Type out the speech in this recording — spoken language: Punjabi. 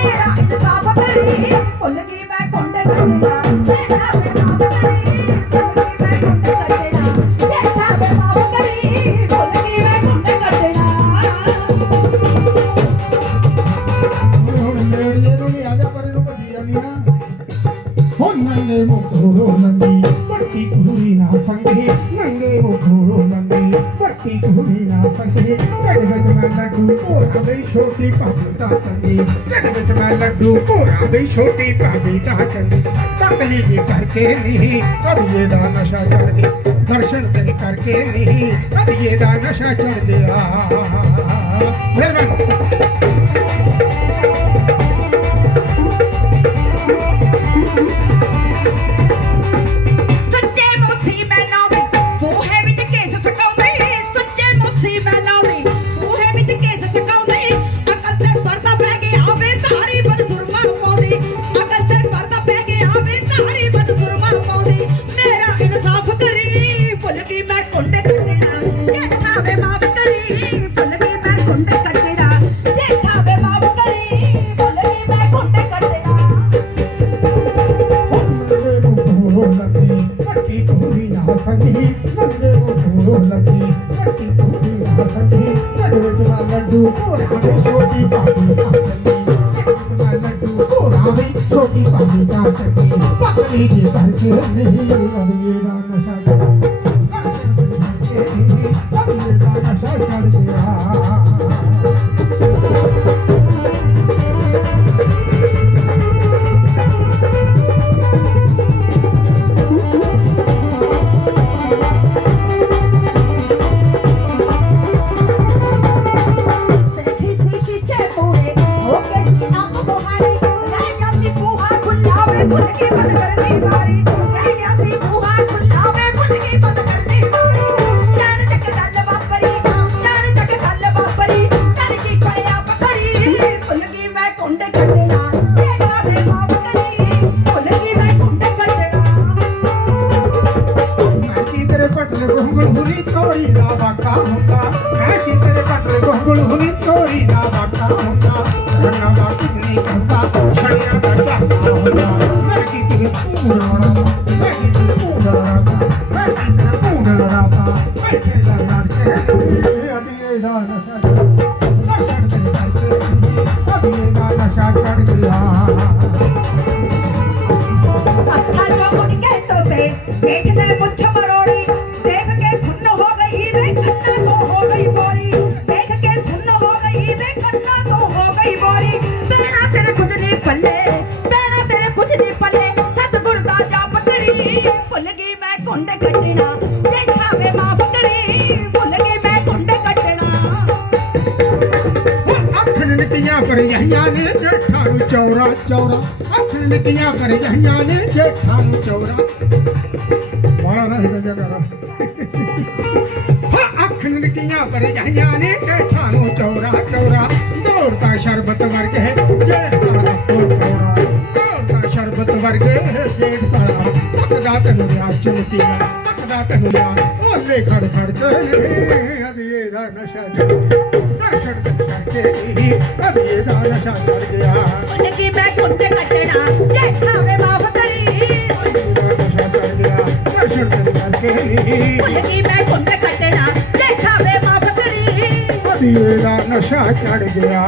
ਪਾਉਂਦੀ ਮੇਰਾ ਇਨਸਾਫ ਕਰੀ ਭੁੱਲ ਗਈ ਮੈਂ ਕੁੰਡ ਕੱਟਣਾ ਜਿਹੜਾ ਵੇ ਮਾਫ ਕਰੀ ਭੁੱਲ ਗਈ ਮੈਂ ਕੁੰਡ ਕੱਟਣਾ ਜਿਹੜਾ ਵੇ ਮਾਫ ਕਰੀ ਭੁੱਲ ਗਈ ਮੈਂ ਕੁੰਡ ਕੱਟਣਾ ਹੁਣ ਨੇੜੀਏ ਨੂੰ ਨਹੀਂ ਆਜਾ ਪਰ ਇਹਨੂੰ ਭੱਜੀ ਜਾਂਦੀ ਆ। ਹੋ ਨੰਗੇ ਮੁਖੜੋ ਨੰਗੀ ਪੱਟੀ ਕੁੜੀ ਨਾ ਸੰਗੇ ਨੰਗੇ ਮੁਖੜੋ ਨੰਗੀ ਪੱਟੀ ਕੁੜੀ ਨਾ ਸੰਗੇ ਢਿੱਡ ਵਿੱਚ ਮੈਂ ਲੱਡੂ ਭੋਰਾ ਦੇ ਛੋਟੀ ਭਾਬੀ ਦਾ ਚੰਗੀ ਢਿੱਡ ਵਿੱਚ ਮੈਂ ਲੱਡੂ ਭੋਰਾ ਦੇ ਛੋਟੀ ਭਾਬੀ ਦਾ ਚੰਗੀ ਤਕਲੀ ਜੀ ਕਰਕੇ ਨਹੀਂ ਕਦੀਏ ਦਾ ਨਸ਼ਾ ਚੜ ਗਿਆ ਦਰਸ਼ਨ ਤੇ ਕਰਕੇ ਨਹੀਂ ਕਦੀਏ ਦਾ ਨਸ਼ਾ ਚੜ ਗਿਆ ਮਿਹਰਬਾਨੀ ਕੁੜੀ ਨਾ ਸੰਗੀ ਨੰਗੇ ਮੁਖੜੋ ਲੱਗੀ ਪੱਟੀ ਕੁੜੀ ਨਾ ਸੰਗੀ ਢਿੱਡ ਵਿੱਚ ਮੈਂ ਲੱਡੂ ਭੋਰਾ ਦੇ ਛੋਟੀ ਭਾਬੀ ਦਾ ਚੰਗੀ ਢਿੱਡ ਵਿੱਚ ਮੈਂ ਲੱਡੂ ਦਾ ਵਾਕਾ ਹੁੰਦਾ ਐਸੀ ਤੇਰੇ ਪਟਲੇ ਗੋਂਗਲ ਹੁਰੀ ਤੋੜੀ ਦਾ ਵਾਕਾ ਹੁੰਦਾ ਰੰਨਾ ਦਾ ਕੁਝ ਨਹੀਂ ਪੱਲੇ ਤੇਰੇ ਕੁਝ ਨਹੀਂ ਪੱਲੇ। ਸਤਿਗੁਰ ਦਾ ਜਾਪ ਕਰੀ, ਭੁੱਲ ਗਈ ਮੈਂ ਕੁੰਡ ਕੱਟਣਾ। ਜੇਠਾ ਵੇ ਮਾਫ ਕਰੀ, ਭੁੱਲ ਗਈ ਮੈਂ ਕੁੰਡ ਕੱਟਣਾ। ਅੱਖਣ ਨਿੱਕੀਆਂ ਕਰ ਜਹੀਆਂ ਨੇ ਜੇਠਾਂ ਨੂੰ ਚੌਰਾ ਚੌਰਾ। ਅੱਖਣ ਨਿੱਕੀਆਂ ਕਰ ਜਹੀਆਂ ਨੇ ਜੇਠਾਂ ਨੂੰ ਚੌਰਾ। ਬਾਲਾ ਨਾ ਹਿੱਲ ਜਾ ਹਾਂ ਅੱਖਣ ਨਿੱਕੀਆਂ ਕਰ ਜਹੀਆਂ ਨੇ ਜੇਠਾਂ ਨੂੰ ਚੌਰਾ ਚੌਰਾ। ਦੌੜਦਾ ਸ਼ਰਬਤ ਵਰਗੇ ਜੇਠ ਤੈਨੂੰ ਰਿਆ ਚਮਕੀ ਤੱਕਦਾ ਰਿਆ ਓਲੇ ਖੜ ਖੜ ਕੇ ਅਦੀਏ ਦਾ ਨਸ਼ਾ ਦਰਸ਼ਨ ਕਰਕੇ ਅਦੀਏ ਦਾ ਨਸ਼ਾ ਚੜ ਗਿਆ। ਭੁੱਲ ਗਈ ਮੈਂ ਕੁੰਡ ਕੱਟਣਾ ਜੇਠਾ ਵੇ ਮਾਫ ਕਰੀ। ਨਸ਼ਾ ਚੜ ਗਿਆ। ਦਰਸ਼ਨ ਕਰਕੇ ਗਈ ਮੈਂ ਕੁੰਡ ਕੱਟਣਾ ਜੇਠਾ ਵੇ ਮਾਫ ਕਰੀ। ਅਦੀਏ ਦਾ ਨਸ਼ਾ ਚੜ ਗਿਆ।